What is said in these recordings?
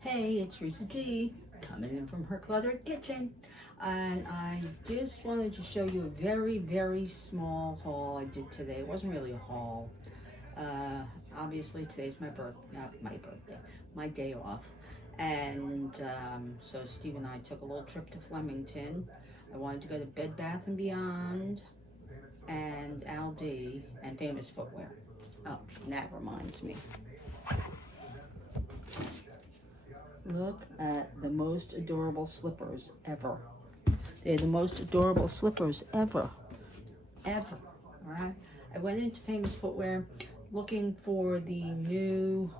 Hey, it's Risa G coming in from her cluttered kitchen, and I just wanted to show you a very small haul I did today. It wasn't really a haul. Uh, Obviously today's not my birthday, my day off, and so Steve and I took a little trip to Flemington. I wanted to go to Bed Bath and Beyond and Aldi and Famous Footwear. Oh, and that reminds me. Look at the most adorable slippers ever. They're the most adorable slippers ever. Ever. Alright? I went into Famous Footwear looking for the new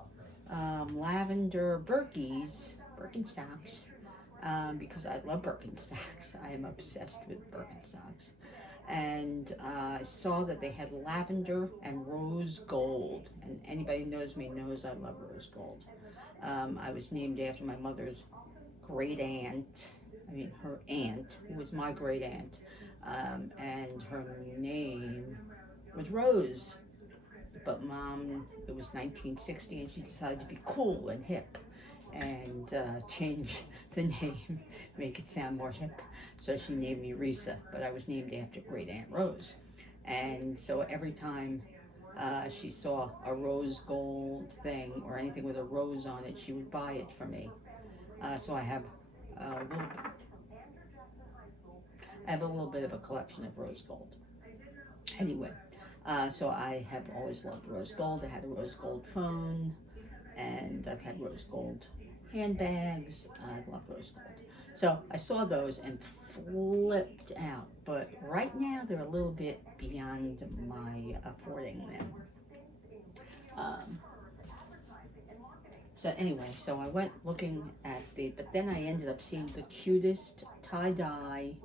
lavender Birkenstocks, because I love Birkenstocks. I am obsessed with Birkenstocks. And I saw that they had lavender and rose gold. And anybody who knows me knows I love rose gold. I was named after my mother's great aunt. Her aunt, who was my great aunt. And her name was Rose. But Mom, it was 1960 and she decided to be cool and hip and change the name, make it sound more hip. So she named me Risa, but I was named after great aunt Rose. And so every time she saw a rose gold thing or anything with a rose on it, she would buy it for me. So I have a little bit of a collection of rose gold. Anyway, so I have always loved rose gold. I had a rose gold phone, and I've had rose gold handbags. I love rose gold. So I saw those and flipped out, but right now they're a little bit beyond my affording them. So anyway, so I went looking at but then I ended up seeing the cutest tie-dye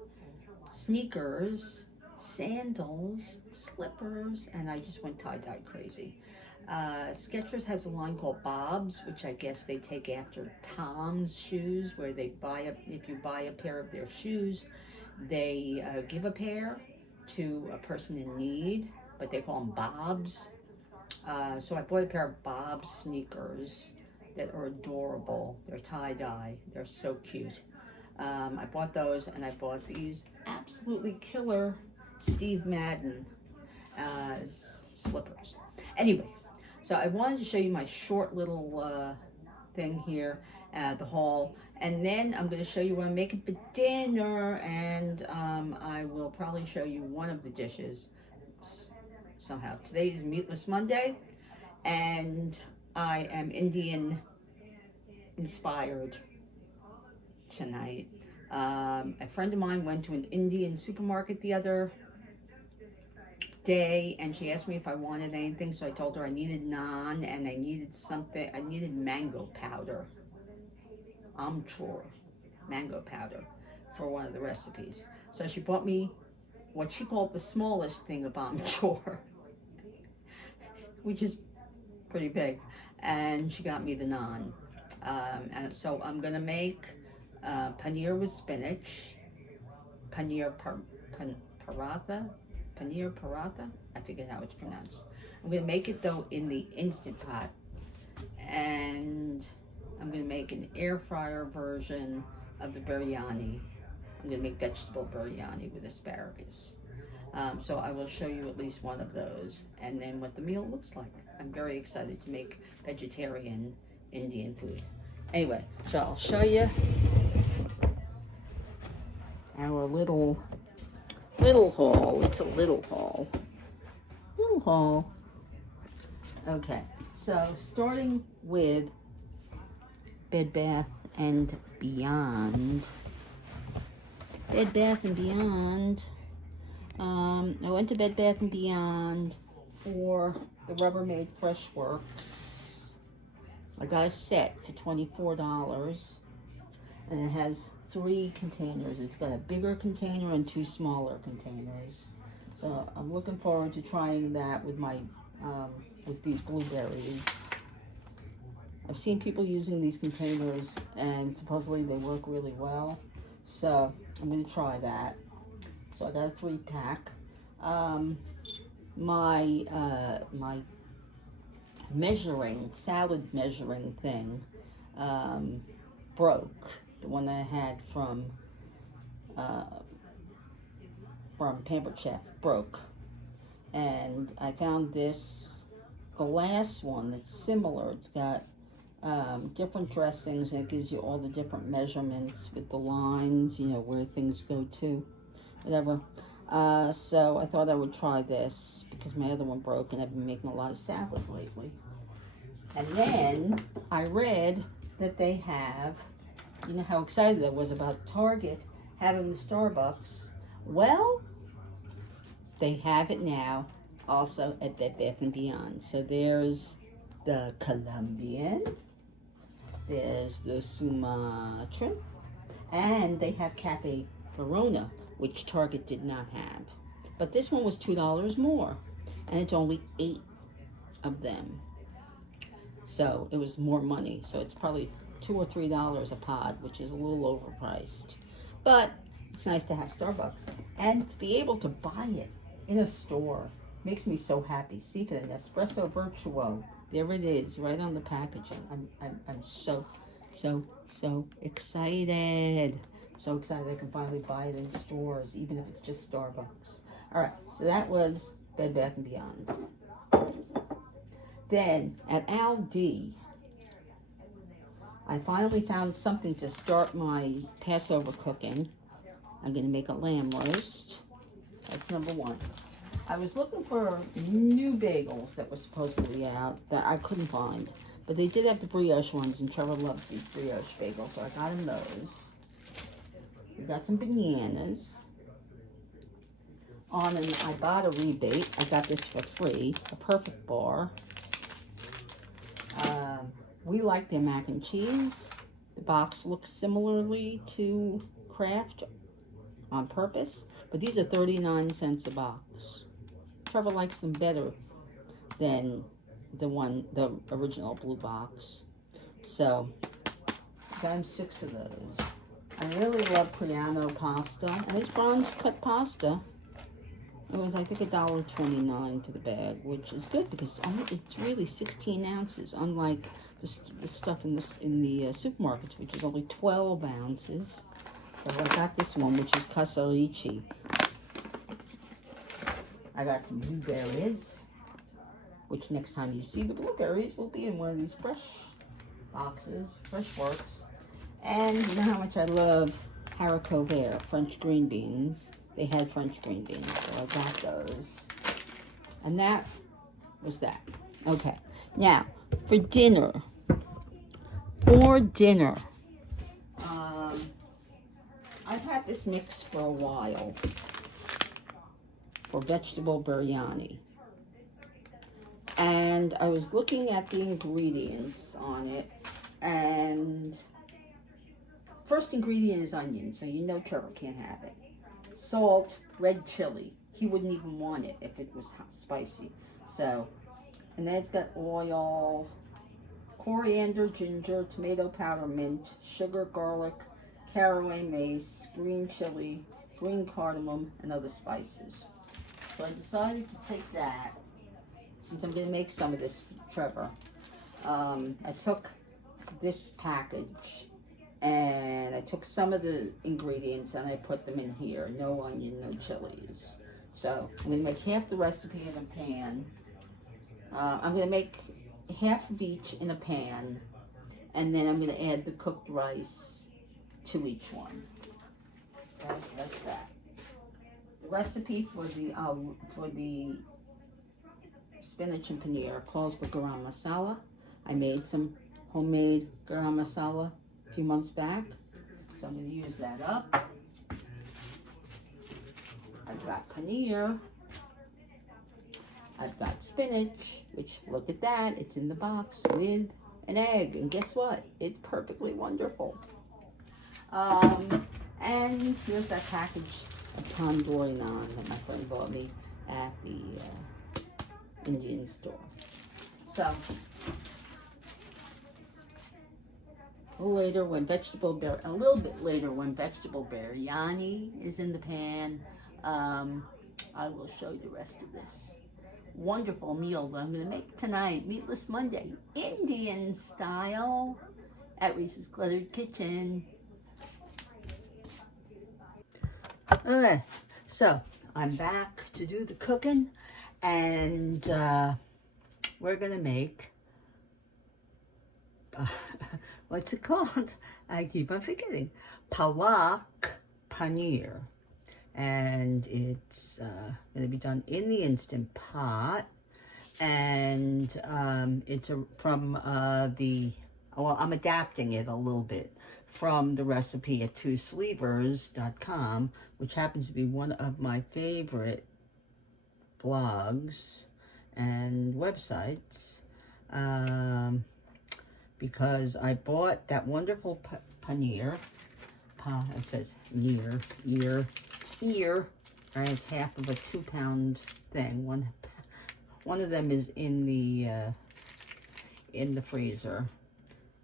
sneakers, sandals, slippers, and I just went tie-dye crazy. Skechers has a line called Bob's, which I guess they take after Tom's shoes, where if you buy a pair of their shoes, they give a pair to a person in need, but they call them Bob's. So I bought a pair of Bob's sneakers that are adorable. They're tie-dye. They're so cute. I bought those, and I bought these absolutely killer Steve Madden slippers. Anyway, so I wanted to show you my short little thing here, the haul, and then I'm going to show you what I'm making for dinner, and I will probably show you one of the dishes somehow. Today is Meatless Monday, and I am Indian inspired tonight. A friend of mine went to an Indian supermarket the other day, and she asked me if I wanted anything, so I told her I needed naan and I needed mango powder, amchur mango powder, for one of the recipes. So she bought me what she called the smallest thing of amchur, which is pretty big, and she got me the naan. And so I'm gonna make paneer with spinach, paneer paratha. I forget how it's pronounced. I'm gonna make it though in the Instant Pot, and I'm gonna make an air fryer version of the biryani. I'm gonna make vegetable biryani with asparagus. So I will show you at least one of those, and then what the meal looks like. I'm very excited to make vegetarian Indian food. Anyway, so I'll show you our little haul. It's a little haul. Okay, so starting with Bed Bath and Beyond. Bed Bath and Beyond. I went to Bed Bath and Beyond for the Rubbermaid FreshWorks. I got a set for $24, and it has 3 containers. It's got a bigger container and 2 smaller containers. So I'm looking forward to trying that with my with these blueberries. I've seen people using these containers, and supposedly they work really well. So I'm going to try that. So I got a 3-pack. My salad measuring thing broke. The one that I had from Pampered Chef broke. And I found this glass one that's similar. It's got different dressings, and it gives you all the different measurements with the lines, you know, where things go to, whatever. So I thought I would try this because my other one broke, and I've been making a lot of salad lately. And then I read that they have, you know how excited I was about Target having the Starbucks. Well, they have it now also at Bed Bath & Beyond. So there's the Colombian, there's the Sumatran, and they have Caffe Verona, which Target did not have. But this one was $2 more, and it's only 8 of them. So it was more money. So it's probably $2 or $3 a pod, which is a little overpriced. But it's nice to have Starbucks, and to be able to buy it in a store makes me so happy. See, for the Nespresso Virtuo, there it is, right on the packaging. I'm so excited. So excited I can finally buy it in stores, even if it's just Starbucks. All right, so that was Bed Bath & Beyond. Then at Aldi, I finally found something to start my Passover cooking. I'm going to make a lamb roast. That's number one. I was looking for new bagels that were supposedly out that I couldn't find. But they did have the brioche ones, and Trevor loves these brioche bagels, so I got him those. We got some bananas. I bought a rebate. I got this for free, a Perfect Bar. We like their mac and cheese. The box looks similarly to Kraft on purpose, but these are 39 cents a box. Trevor likes them better than the original blue box. So, got him 6 of those. I really love Priano pasta, and it's bronze cut pasta. It was, I think, $1.29 for the bag, which is good because it's really 16 ounces, unlike the stuff in the supermarkets, which is only 12 ounces. So I got this one, which is Casarici. I got some blueberries, which next time you see the blueberries will be in one of these fresh boxes, FreshWorks. And you know how much I love haricot vert, French green beans. They had French green beans, so I got those. And that was that. Okay. Now, for dinner. I've had this mix for a while for vegetable biryani. And I was looking at the ingredients on it, and first ingredient is onion, so you know Trevor can't have it. Salt, red chili. He wouldn't even want it if it was spicy. So, and then it's got oil, coriander, ginger, tomato powder, mint, sugar, garlic, caraway mace, green chili, green cardamom, and other spices. So I decided to take that, since I'm going to make some of this for Trevor. I took this package, and I took some of the ingredients and I put them in here. No onion, no chilies. So I'm going to make half the recipe in a pan. I'm going to make half of each in a pan, and then I'm going to add the cooked rice to each one. Okay, so that's that. The recipe for the spinach and paneer calls for garam masala. I made some homemade garam masala a few months back, so I'm going to use that up. I've got paneer. I've got spinach, which, look at that, it's in the box with an egg, and guess what? It's perfectly wonderful. And here's that package of tandoori naan that my friend bought me at the Indian store. So, a little bit later when vegetable biryani is in the pan, I will show you the rest of this wonderful meal that I'm going to make tonight, Meatless Monday, Indian style. at Reese's Cluttered Kitchen. Okay, so I'm back to do the cooking, and we're gonna make what's it called? I keep on forgetting. Palak Paneer, and it's gonna be done in the Instant Pot, and it's from well, I'm adapting it a little bit from the recipe at twosleevers.com, which happens to be one of my favorite blogs and websites, because I bought that wonderful paneer. It says ear. All right, it's half of a 2-pound thing. One of them is in the freezer.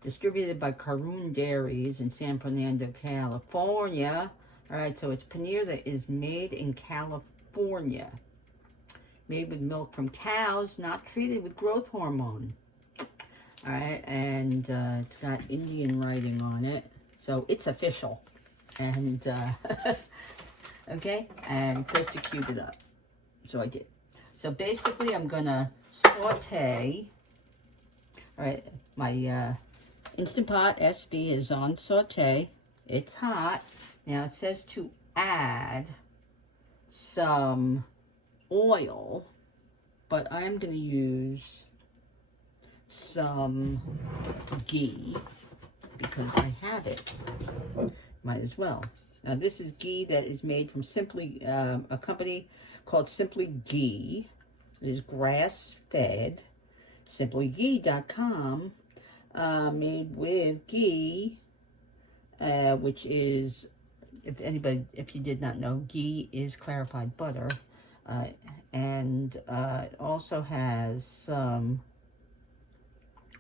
Distributed by Caroon Dairies in San Fernando, California. All right, so it's paneer that is made in California. Made with milk from cows, not treated with growth hormone. All right, and it's got Indian writing on it, so it's official. And, okay, and it says to cube it up. So I did. So basically, I'm gonna saute. All right, my Instant Pot SB is on saute. It's hot. Now it says to add some oil, but I'm going to use some ghee because I have it. Might as well. Now this is ghee that is made from a company called Simply Ghee. It is grass-fed. SimplyGhee.com. Made with ghee, which is, if you did not know, ghee is clarified butter, and it also has some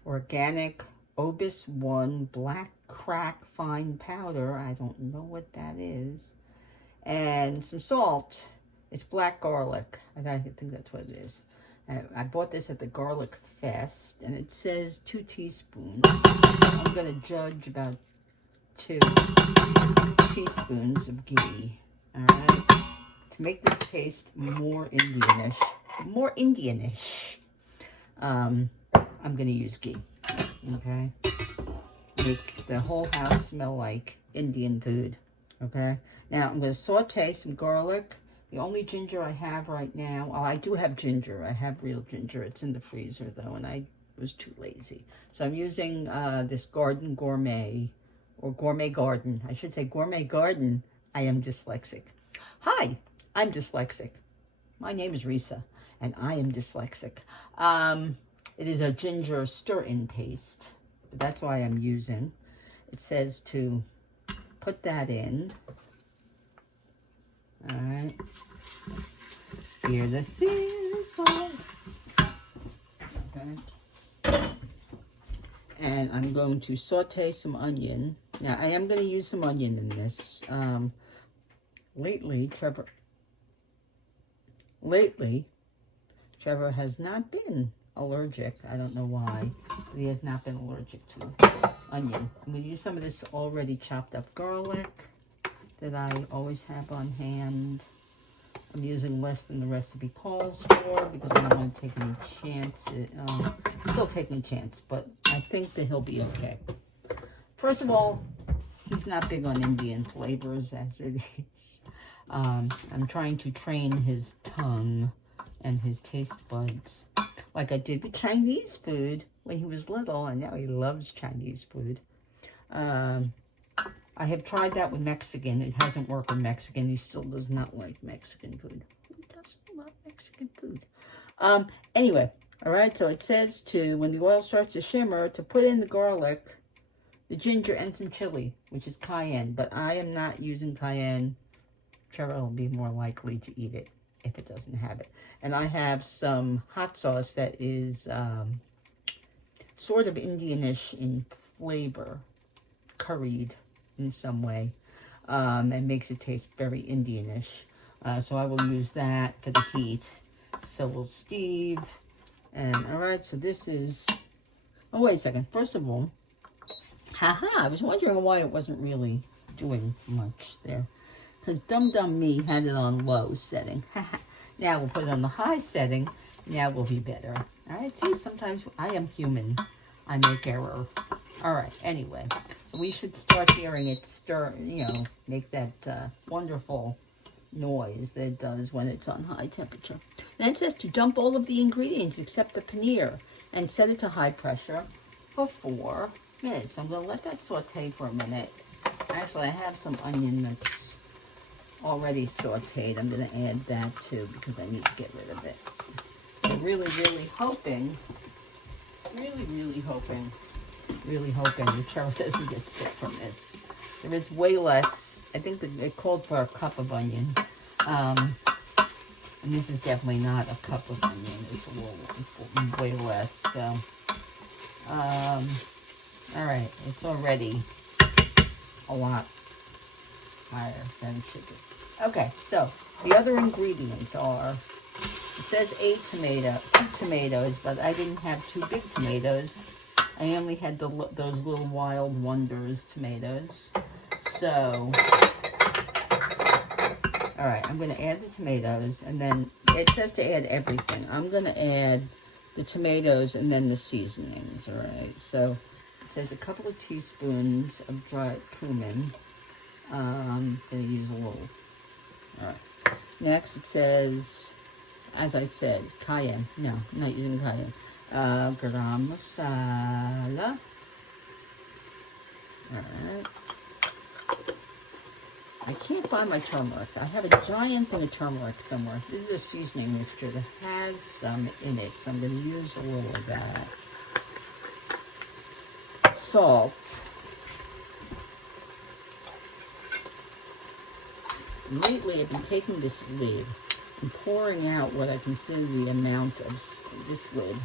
organic Obis 1 black crack fine powder. I don't know what that is, and some salt. It's black garlic. I think that's what it is. I bought this at the Garlic Fest, and it says 2 teaspoons. I'm going to judge about 2 teaspoons of ghee, all right, to make this taste more Indianish. I'm going to use ghee, okay? Make the whole house smell like Indian food, okay? Now, I'm going to saute some garlic. The only ginger I have right now, well, I do have ginger. I have real ginger. It's in the freezer, though, and I was too lazy. So I'm using this Garden Gourmet, or Gourmet Garden. I should say Gourmet Garden. I am dyslexic. Hi, I'm dyslexic. My name is Risa, and I am dyslexic. It is a ginger stir-in paste, but that's why I'm using. It says to put that in. All right. Hear the sizzle. Okay. And I'm going to saute some onion. Now, I am going to use some onion in this. Lately, Trevor has not been allergic. I don't know why, but he has not been allergic to onion. I'm going to use some of this already chopped up garlic that I always have on hand. I'm using less than the recipe calls for because I don't want to take any chances. Still taking a chance, but I think that he'll be okay. First of all, he's not big on Indian flavors as it is. I'm trying to train his tongue and his taste buds like I did with Chinese food when he was little, and now he loves Chinese food. I have tried that with Mexican. It hasn't worked with Mexican. He still does not like Mexican food. Who doesn't love Mexican food? Anyway, all right, so it says when the oil starts to shimmer, to put in the garlic, the ginger, and some chili, which is cayenne. But I am not using cayenne. Trevor will be more likely to eat it if it doesn't have it. And I have some hot sauce that is sort of Indianish in flavor, curried in some way, and makes it taste very Indianish. So I will use that for the heat. So will Steve. And all right, so this is, oh, wait a second. First of all, Haha, I was wondering why it wasn't really doing much there. Because Dum Me had it on low setting. Now we'll put it on the high setting. Now we'll be better. All right, see, sometimes I am human. I make error. All right, anyway, we should start hearing it stir, make that wonderful noise that it does when it's on high temperature. Then it says to dump all of the ingredients except the paneer and set it to high pressure for 4 minutes. I'm going to let that saute for a minute. Actually, I have some onion that's already sauteed. I'm going to add that too because I need to get rid of it. I'm really hoping the churro doesn't get sick from this. There is way less. I think it called for a cup of onion. And this is definitely not a cup of onion. It's way less. So, all right, it's already a lot higher than it should be. Okay, so the other ingredients are, it says 2 tomatoes, but I didn't have 2 big tomatoes. I only had those little Wild Wonders tomatoes. So, all right, I'm going to add the tomatoes, and then it says to add everything. I'm going to add the tomatoes and then the seasonings, all right? So, it says a couple of teaspoons of dried cumin. I'm going to use a little. All right. Next, it says, as I said, cayenne. No, I'm not using cayenne. Garam masala. Alright. I can't find my turmeric. I have a giant thing of turmeric somewhere. This is a seasoning mixture that has some in it, so I'm going to use a little of that. Salt. Lately, I've been taking this lid and pouring out what I consider the amount of this lid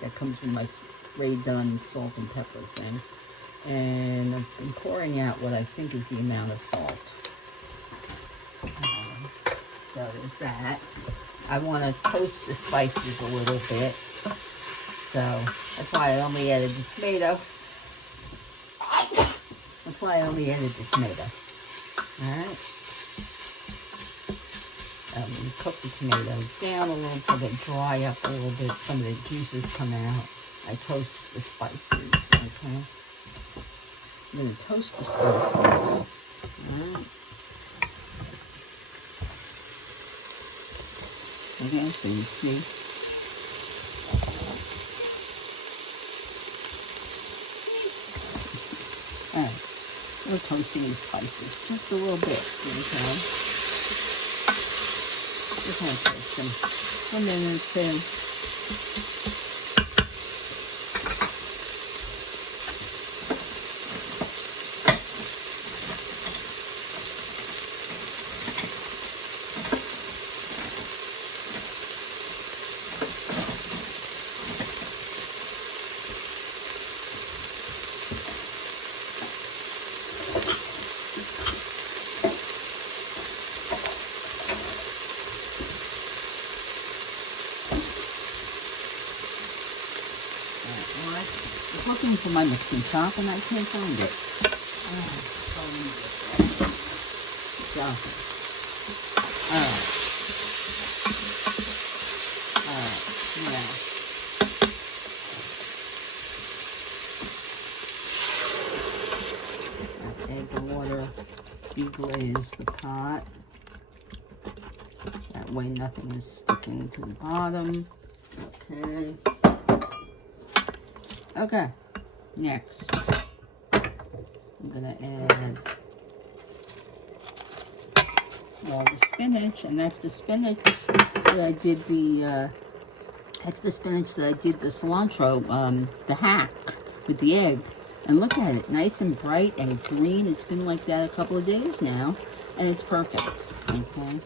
that comes with my spray done salt and pepper thing. And I've been pouring out what I think is the amount of salt. So there's that. I want to toast the spices a little bit. So that's why I only added the tomato. Alright. Cook the tomatoes down a little so they dry up a little bit. Some of the juices come out. I toast the spices, okay? I'm going to toast the spices. Alright. Okay, so you see. Alright. We're toasting these spices just a little bit, okay? We're going to toast them for a minute or two. Looking for my mixing top and I can't find it. Yeah. Okay, the water deglaze the pot. That way nothing is sticking to the bottom. Okay. Okay, next, I'm going to add all the spinach, and that's the spinach that I did the cilantro, the hack with the egg. And look at it, nice and bright and green. It's been like that a couple of days now, and it's perfect, okay?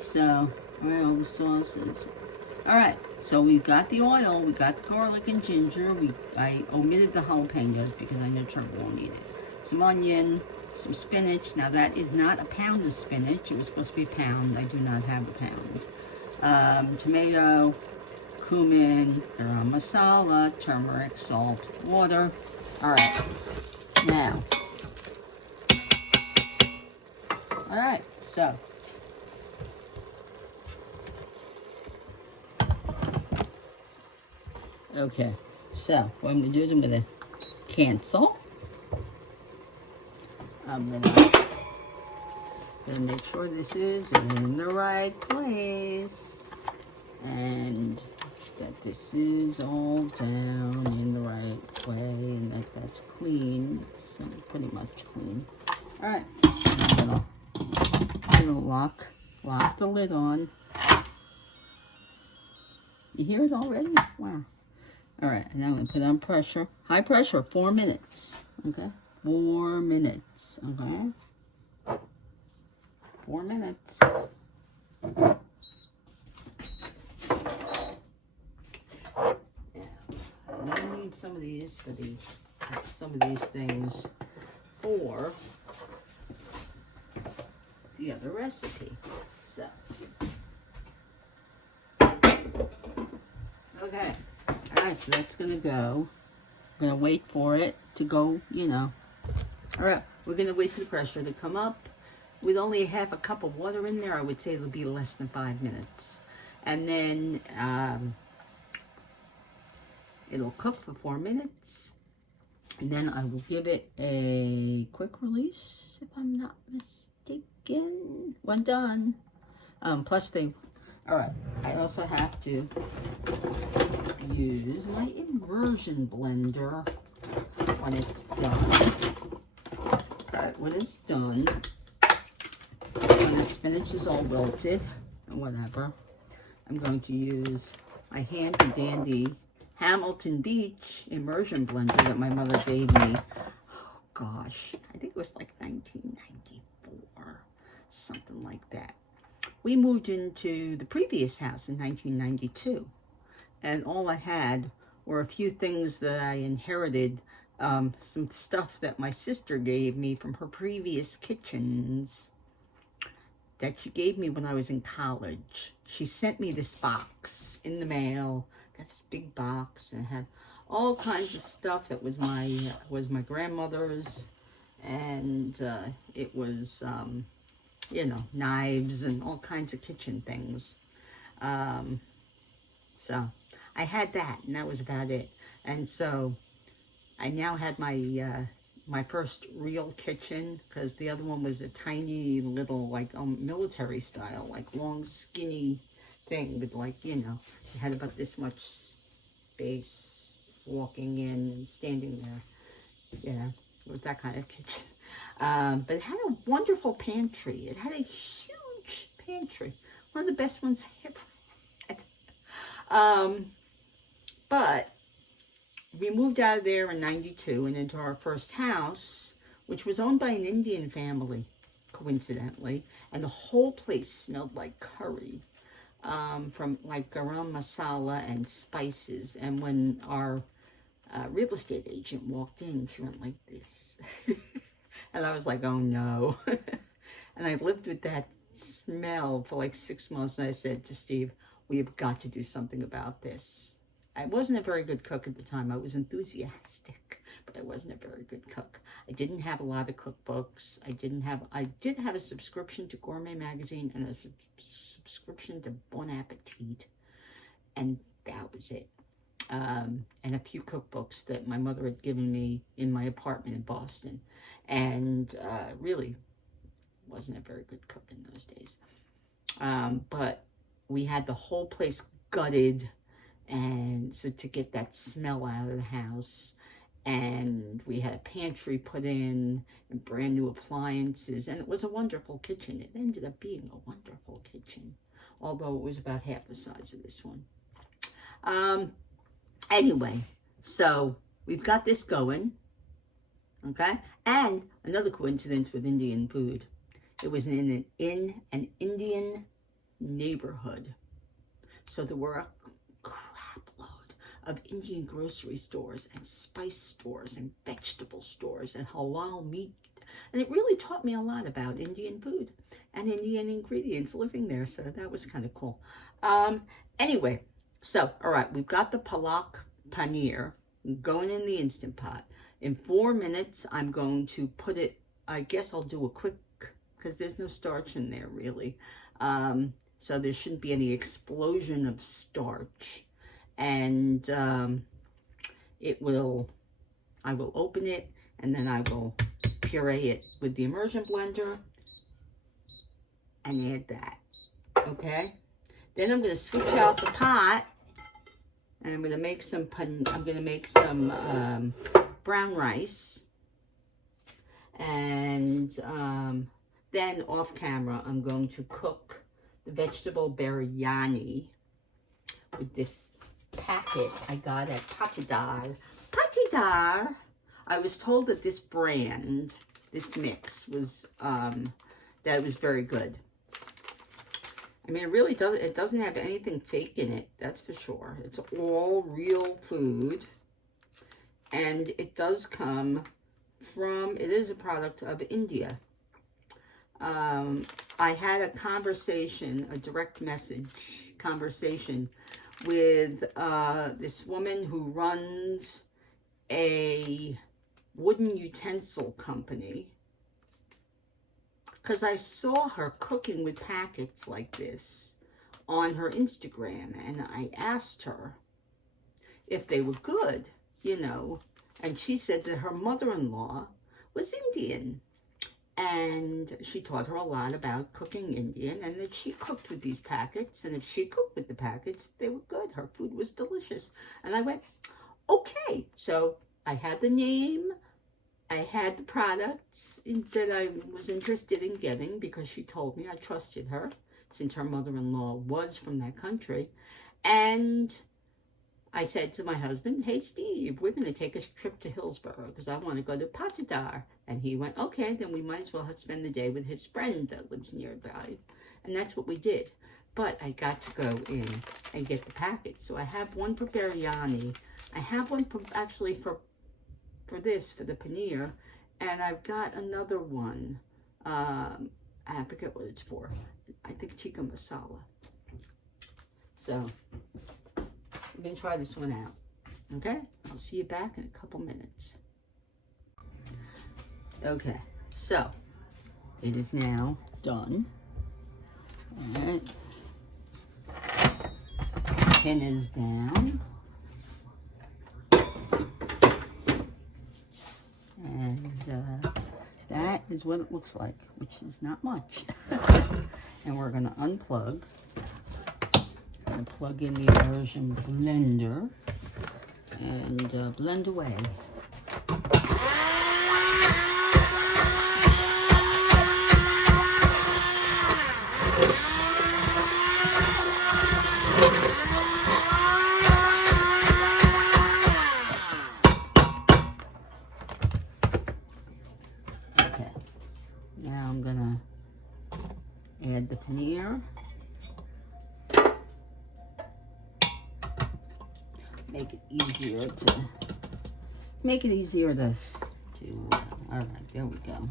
So, all right, all the sauces. All right, so we've got the oil, we got the garlic and ginger. I omitted the jalapenos because I know Trevor won't eat it. Some onion, some spinach. Now that is not a pound of spinach. It was supposed to be a pound. I do not have a pound. Tomato, cumin, garam masala, turmeric, salt, water. All right, now, all right, so, okay, so what I'm gonna do is I'm gonna cancel. I'm gonna make sure this is in the right place, and that this is all down in the right way, and that that's clean. It's pretty much clean. All right, I'm gonna lock the lid on. You hear it already? Wow. All right, and I'm gonna put on pressure, high pressure, 4 minutes. Okay, 4 minutes. Okay, 4 minutes. I need some of these for some of these things for the other recipe. So, okay, all right, so that's gonna go. I'm gonna wait for it to go, you know. All right, we're gonna wait for the pressure to come up. With only half a cup of water in there, I would say it'll be less than 5 minutes. And then it'll cook for 4 minutes. And then I will give it a quick release, if I'm not mistaken. When done. Plus all right, I also have to use my immersion blender when it's done. Okay, when it's done, when the spinach is all wilted, or whatever, I'm going to use my handy dandy Hamilton Beach immersion blender that my mother gave me. Oh gosh, I think it was like 1994, something like that. We moved into the previous house in 1992, and all I had were a few things that I inherited, some stuff that my sister gave me from her previous kitchens that she gave me when I was in college. She sent me this box in the mail. Got this big box and had all kinds of stuff that was my grandmother's, and it was you know, knives and all kinds of kitchen things. So I had that, and that was about it. And so I now had my my first real kitchen, because the other one was a tiny little, like, military style, like long skinny thing with, like, you know, it had about this much space walking in and standing there. Yeah, it was that kind of kitchen. But it had a wonderful pantry. It had a huge pantry, one of the best ones I ever had. But we moved out of there in 92 and into our first house, which was owned by an Indian family, coincidentally, and the whole place smelled like curry, from like garam masala and spices. And when our real estate agent walked in, she went like this. And I was like, oh no. And I lived with that smell for like 6 months, and I said to Steve, we have got to do something about this. I wasn't a very good cook at the time. I was enthusiastic, but I wasn't a very good cook. I didn't have a lot of cookbooks. I did have a subscription to Gourmet Magazine and a subscription to Bon Appetit, and that was it. And a few cookbooks that my mother had given me in my apartment in Boston, and really wasn't a very good cook in those days. But we had the whole place gutted, and so to get that smell out of the house, and we had a pantry put in and brand new appliances, and it was a wonderful kitchen. It ended up being a wonderful kitchen, although it was about half the size of this one. Anyway, so we've got this going, okay? And another coincidence with Indian food. It was in an Indian neighborhood. So there were a crap load of Indian grocery stores and spice stores and vegetable stores and halal meat. And it really taught me a lot about Indian food and Indian ingredients living there. So that was kind of cool. Anyway, so, all right, we've got the palak paneer going in the Instant Pot. In 4 minutes, I'm going to put it, I guess I'll do a quick, because there's no starch in there really. So there shouldn't be any explosion of starch. And I will open it, and then I will puree it with the immersion blender and add that. Okay? Then I'm going to switch out the pot, and I'm going to make some brown rice. And then off camera, I'm going to cook the vegetable biryani with this packet I got at Patidar. I was told that this brand, this mix, was that it was very good. I mean, it really doesn't. It doesn't have anything fake in it. That's for sure. It's all real food, and it does come from. It is a product of India. I had a conversation, a direct message conversation with this woman who runs a wooden utensil company, because I saw her cooking with packets like this on her Instagram, and I asked her if they were good, you know, and she said that her mother-in-law was Indian, and she taught her a lot about cooking Indian, and that she cooked with these packets, and if she cooked with the packets, they were good. Her food was delicious. And I went, okay. So I had the name, I had the products that I was interested in getting, because she told me. I trusted her, since her mother-in-law was from that country. And I said to my husband, hey, Steve, we're going to take a trip to Hillsborough because I want to go to Patidar. And he went, okay, then we might as well spend the day with his friend that lives nearby. And that's what we did. But I got to go in and get the packet. So I have one for biryani. I have one for, actually for the paneer. And I've got another one. I forget what it's for. I think tikka masala. So we're going to try this one out. Okay? I'll see you back in a couple minutes. Okay, so it is now done. All right. Pin is down. And that is what it looks like, which is not much. And we're going to unplug. Going to plug in the immersion blender and blend away. Okay, now I'm going to add the paneer. Make it easier to all right, there we go.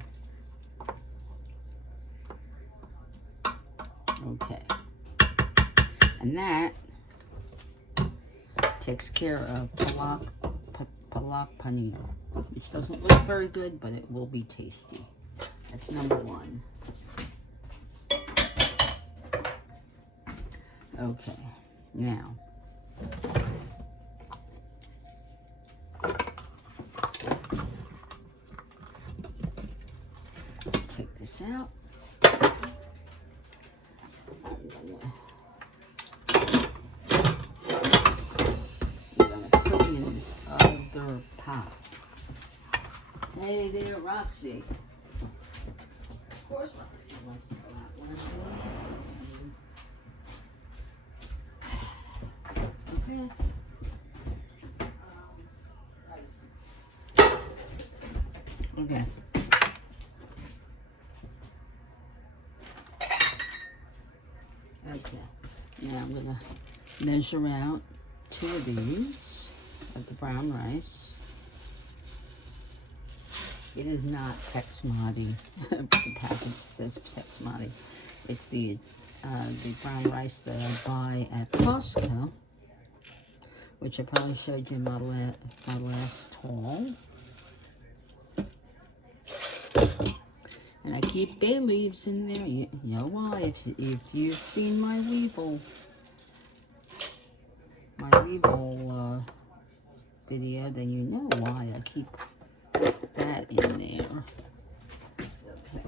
Okay, and that takes care of palak paneer, which doesn't look very good, but it will be tasty. That's number one. Okay, now take this out. I'm gonna put it in this other pot. Hey there, Roxy. Of course, Roxy wants to go out. Okay. Okay. Okay. Now I'm going to measure out 2 of these of the brown rice. It is not Texmati. The package says Texmati. It's the brown rice that I buy at Costco, which I probably showed you in my last haul. And I keep bay leaves in there. You know why? If you've seen my weevil video, then you know why I keep that in there. Okay.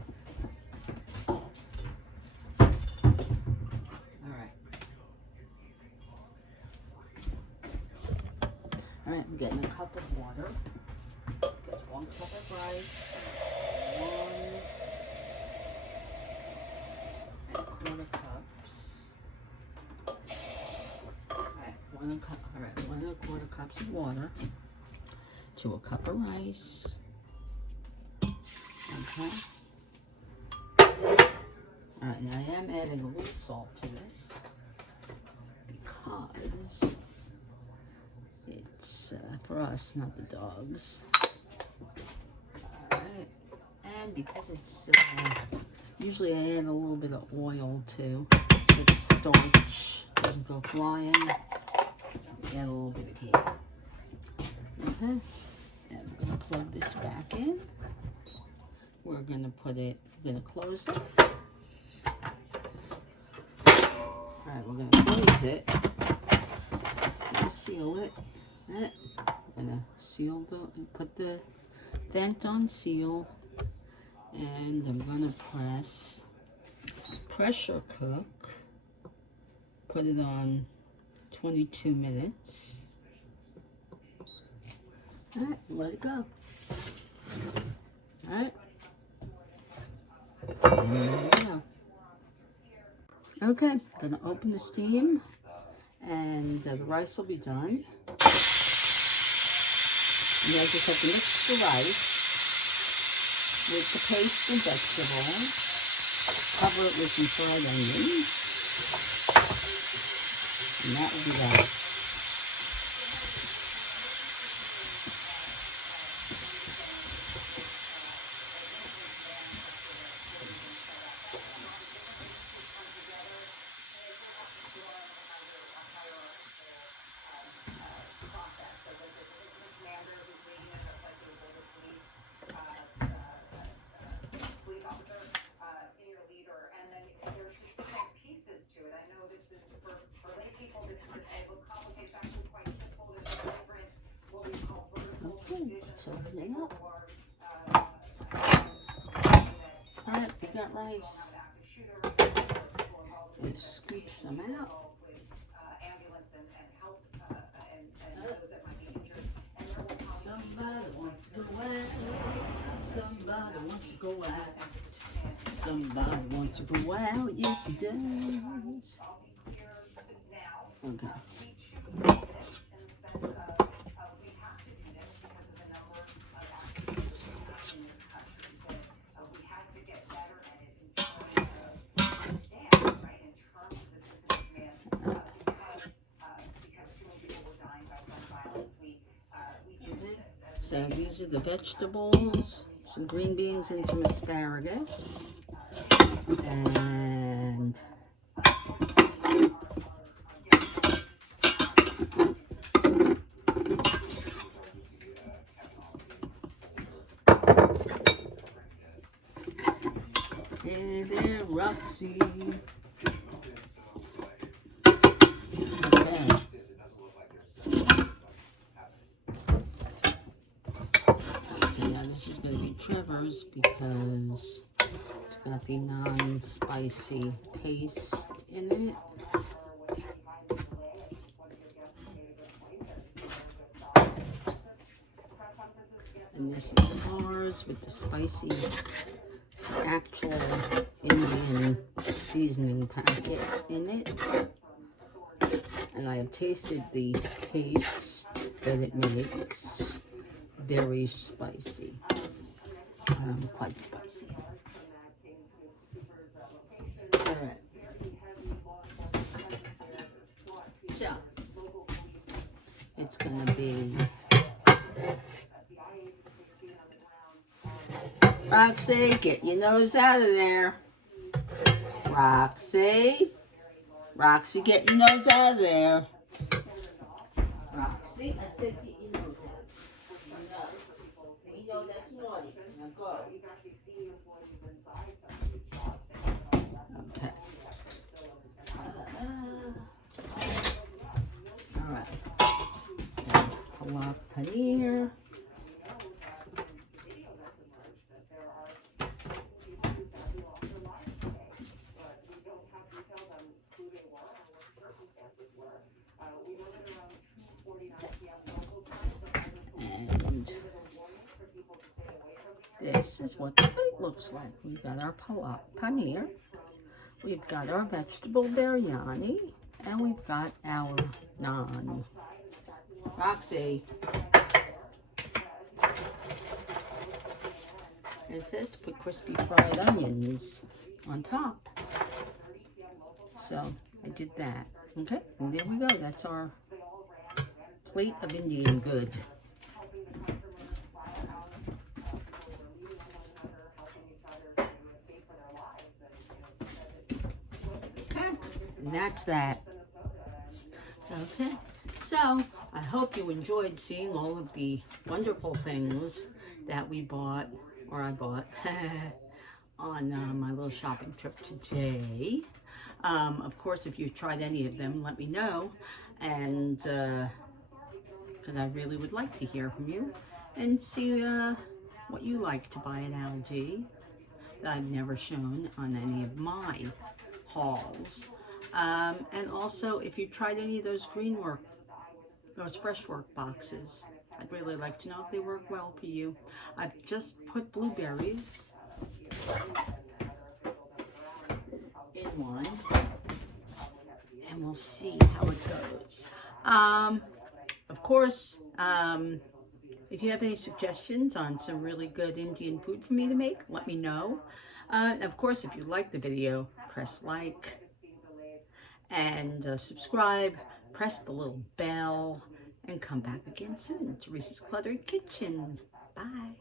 All right, I'm getting a cup of water. Got 1 cup of rice, 1 1/4 cups. All right, 1 1/4 cups of water to a cup of rice. Okay. All right, now I am adding a little salt to this because it's for us, not the dogs. Alright, and because it's, usually I add a little bit of oil too, so the starch doesn't go flying. Add a little bit of heat. Okay, and we're going to plug this back in. We're going to close it. Alright, we're going to close it. Seal it. I'm gonna put the vent on seal, and I'm gonna pressure cook. Put it on 22 minutes. All right, let it go. All right, and there we go. Okay, gonna open the steam, and the rice will be done. And I just have to mix the rice with the paste and vegetables. Cover it with some fried onions. And that will be that. Let's open it up. Alright, we got rice. We'll scoop some out. Somebody wants to go out. Somebody wants to go out. Somebody wants to go out. Yes, he does. Okay. So these are the vegetables, some green beans and some asparagus. And hey there, Roxy. Okay. Now this is going to be Trevor's because it's got the non-spicy paste in it. And this is ours with the spicy actual Indian seasoning packet in it. And I have tasted the paste that it makes. Very spicy. Quite spicy. Alright. So, it's going to be Roxy, get your nose out of there. Roxy. Roxy, get your nose out of there. Roxy, I said get your nose out. You know that's naughty. Now go. paneer. And this is what the plate looks like. We've got our paneer, we've got our vegetable biryani, and we've got our naan. Roxy. And it says to put crispy fried onions on top. So I did that. Okay, and there we go. That's our plate of Indian good. Okay, and that's that. Okay, so I hope you enjoyed seeing all of the wonderful things that we bought, or I bought, on my little shopping trip today. Of course, if you've tried any of them, let me know, and because I really would like to hear from you and see what you like to buy at Aldi that I've never shown on any of my hauls. And also, if you tried any of those those FreshWorks boxes, I'd really like to know if they work well for you. I've just put blueberries in one, and we'll see how it goes. Of course, if you have any suggestions on some really good Indian food for me to make, let me know. Of course, if you like the video, press like and subscribe, press the little bell, and come back again soon to Teresa's Cluttered Kitchen. Bye.